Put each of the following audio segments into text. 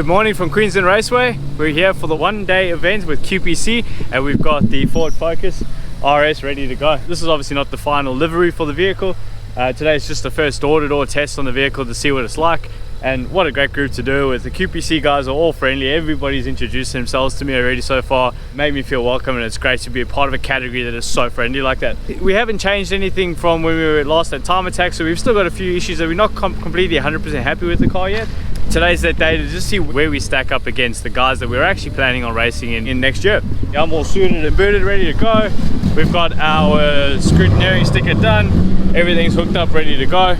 Good morning from Queensland Raceway. We're here for the one-day event with QPC and we've got the Ford Focus RS ready to go. This is obviously not the final livery for the vehicle. Today is just the first door-to-door test on the vehicle to see what it's like, and what a great group to do with. The QPC guys are all friendly. Everybody's introduced themselves to me already so far. It made me feel welcome, and it's great to be a part of a category that is so friendly like that. We haven't changed anything from when we were last at Time Attack, so we've still got a few issues that we're not completely 100% happy with the car yet. Today's that day to just see where we stack up against the guys that we're actually planning on racing in next year. I'm all suited and booted, ready to go. We've got our scrutineering sticker done. Everything's hooked up, ready to go.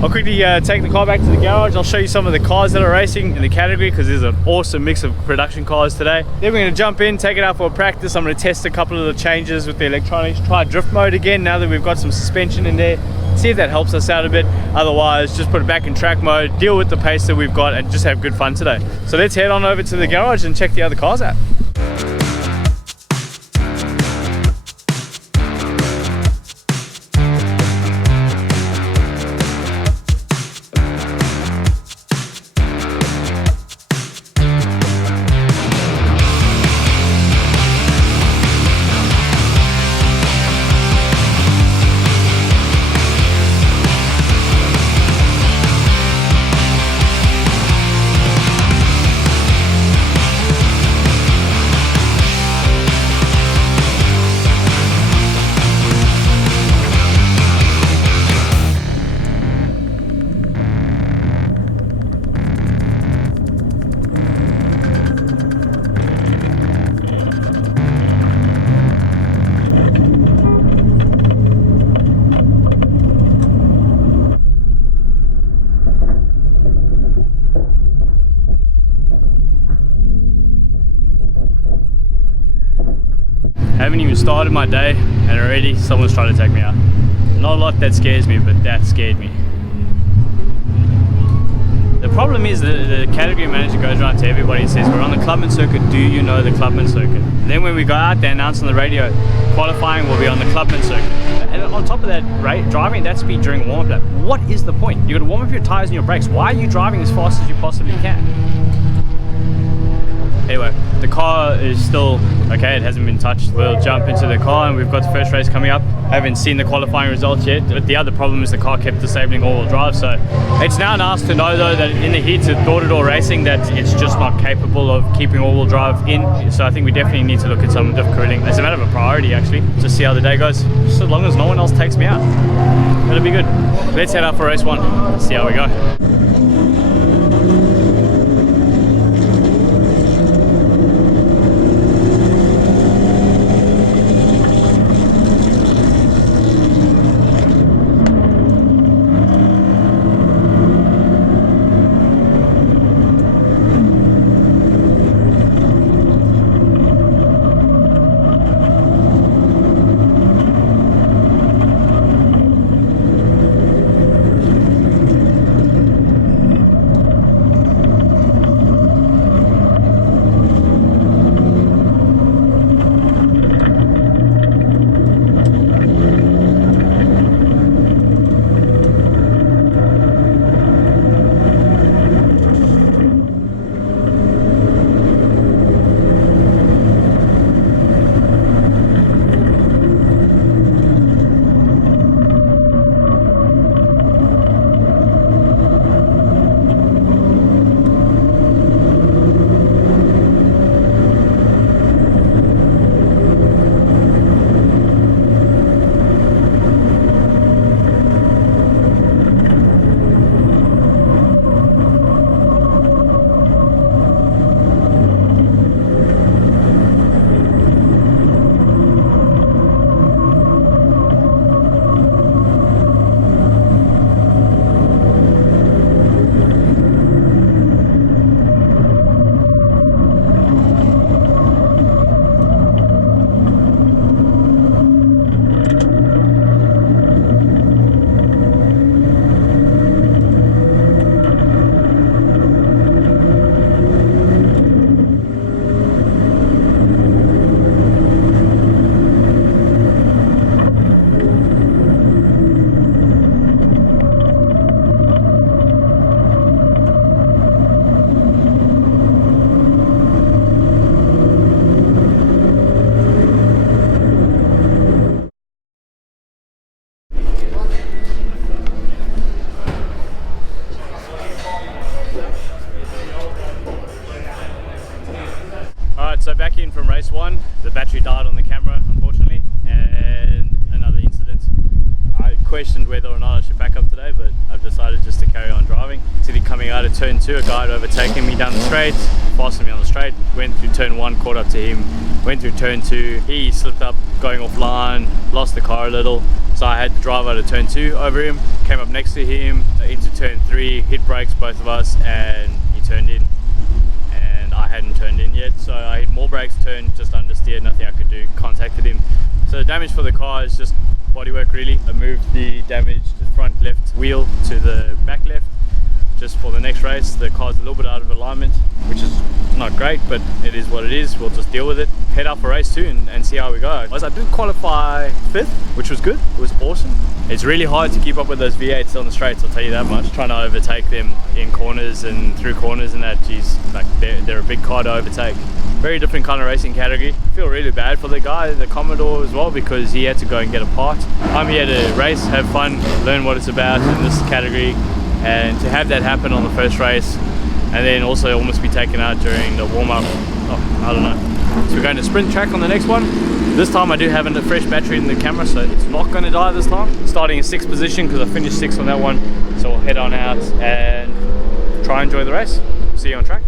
I'll quickly take the car back to the garage. I'll show you some of the cars that are racing in the category because there's an awesome mix of production cars today. Then we're going to jump in, take it out for a practice. I'm going to test a couple of the changes with the electronics, try drift mode again now that we've got some suspension in there. See if that helps us out a bit. Otherwise, just put it back in track mode, deal with the pace that we've got, and just have good fun today. So let's head on over to the garage and check the other cars out. Haven't even started my day and already someone's trying to take me out. Not a lot that scares me, but that scared me. The problem is the category manager goes around to everybody and says, we're on the Clubman circuit, do you know the Clubman circuit? And then when we go out there, announce on the radio, qualifying will be on the Clubman circuit. And on top of that, driving at that speed during a warm-up lap, what is the point? You've got to warm up your tires and your brakes. Why are you driving as fast as you possibly can? Anyway, the car is still okay, it hasn't been touched. We'll jump into the car and we've got the first race coming up. I haven't seen the qualifying results yet, but the other problem is the car kept disabling all-wheel drive, so it's now nice to know though that in the heat of door-to-door racing that it's just not capable of keeping all-wheel drive in, so I think we definitely need to look at some diff cooling. It's a matter of a priority actually, just see how the day goes, just as long as no one else takes me out. It'll be good. Let's head out for race one, see how we go. So back in from race 1, the battery died on the camera unfortunately, and another incident. I questioned whether or not I should back up today, but I've decided just to carry on driving. City coming out of turn 2, a guy had overtaken me down the straight, fastened me on the straight, went through turn 1, caught up to him, went through turn 2, he slipped up going offline, lost the car a little, so I had to drive out of turn 2 over him, came up next to him into turn 3, hit brakes both of us, and he turned in. I hadn't turned in yet, so I hit more brakes, turned, just understeered, nothing I could do, contacted him. So the damage for the car is just bodywork really. I moved the damaged front left wheel to the back left just for the next race. The car's a little bit out of alignment, which is not great, but it is what it is. We'll just deal with it, head up for race 2 and see how we go. I did qualify 5th, which was good. It was awesome. It's really hard to keep up with those V8s on the straights, I'll tell you that much. Trying to overtake them in corners and through corners and that, geez, like they're a big car to overtake. Very different kind of racing category. I feel really bad for the guy, the Commodore as well, because he had to go and get a part. I'm here to race, have fun, learn what it's about in this category, and to have that happen on the first race and then also almost be taken out during the warm-up, I don't know. So we're going to sprint track on the next one. This time I do have a fresh battery in the camera, so it's not going to die this time. Starting in 6th position because I finished 6th on that one, so we'll head on out and try and enjoy the race. See you on track.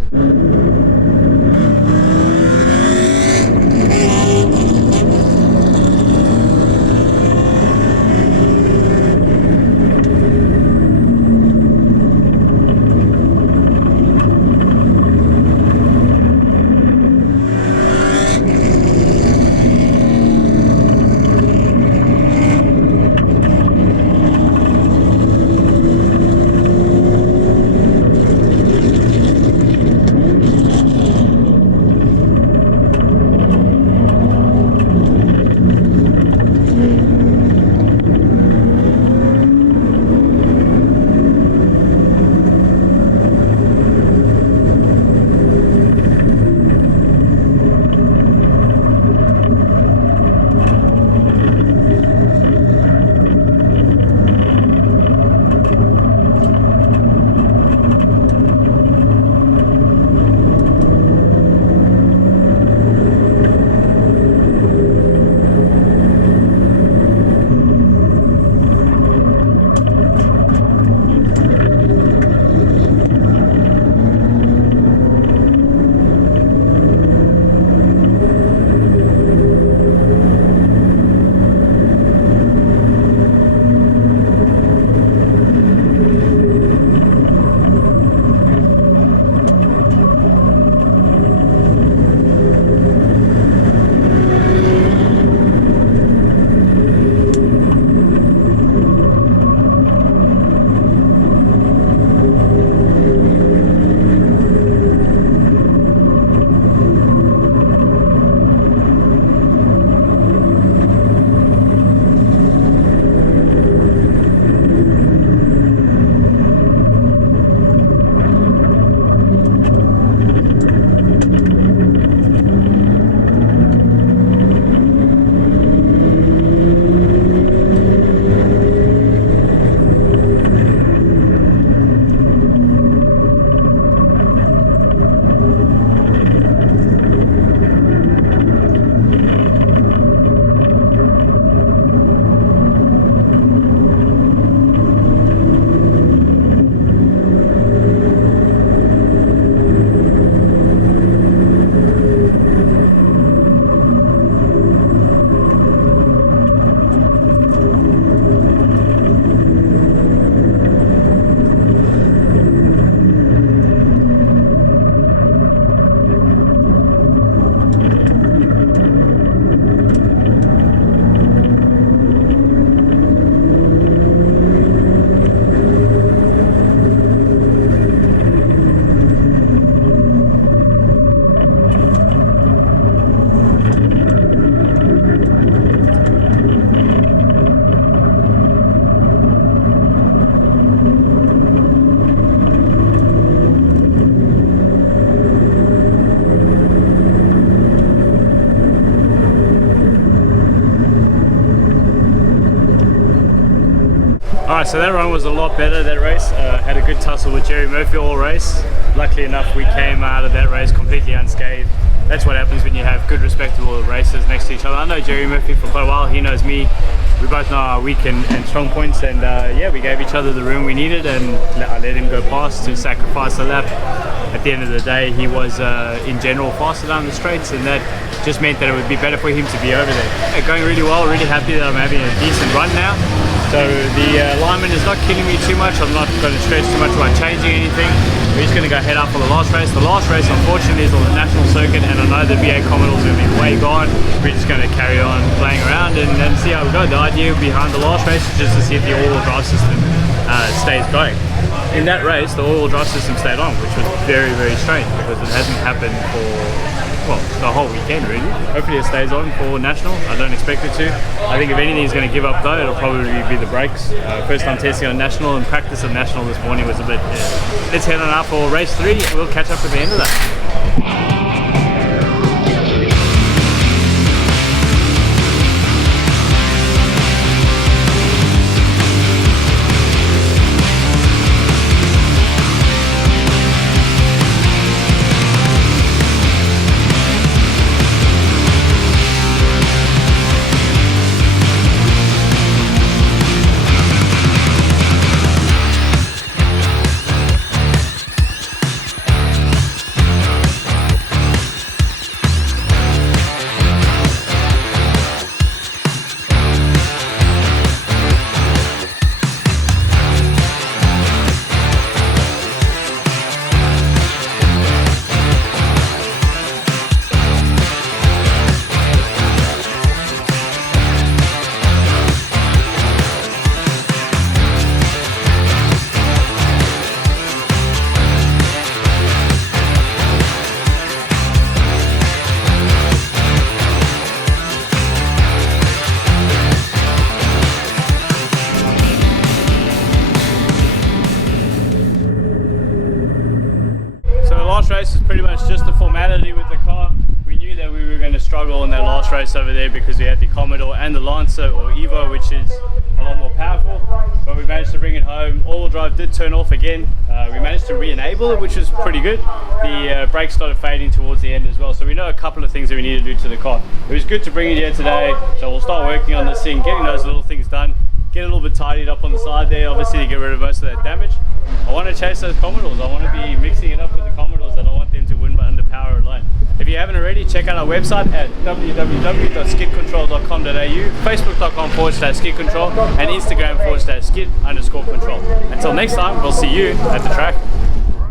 Alright, so that run was a lot better, that race. Had a good tussle with Jerry Murphy all race. Luckily enough, we came out of that race completely unscathed. that's what happens when you have good, respectable racers next to each other. I know Jerry Murphy for quite a while. He knows me. We both know our weak and strong points, and yeah, we gave each other the room we needed, and I let him go past to sacrifice a lap. At the end of the day, he was in general faster down the straights, and that just meant that it would be better for him to be over there. Yeah, going really well, really happy that I'm having a decent run now. So the alignment is not killing me too much. I'm not going to stress too much about changing anything. We're just going to go head up for the last race. The last race, unfortunately, is on the national circuit, and I know the VA Commodores are going to be way gone. We're just going to carry on playing around and see how we go. The idea behind the last race is just to see if the all-wheel drive system stays going. In that race, the all-wheel drive system stayed on, which was very, very strange because it hasn't happened for, well, the whole weekend really. Hopefully it stays on for national. I don't expect it to. I think if anything is going to give up though, it'll probably be the brakes. First time testing on national, and practice of national this morning was a bit, let's head on up for race 3 and we'll catch up at the end of that. Race is pretty much just a formality with the car. We knew that we were going to struggle in that last race over there because we had the Commodore and the Lancer or Evo, which is a lot more powerful, but we managed to bring it home. All-wheel drive did turn off again. We managed to re-enable it, which was pretty good. The brakes started fading towards the end as well, so we know a couple of things that we need to do to the car. It was good to bring it here today, so we'll start working on this thing, getting those little things done, get a little bit tidied up on the side there, obviously to get rid of most of that damage. I want to chase those Commodores. I want to be mixing it up with the Commodores. I don't want them to win under power alone. If you haven't already, check out our website at www.skidcontrol.com.au, facebook.com/skidcontrol, and Instagram /skid_control. Until next time, we'll see you at the track.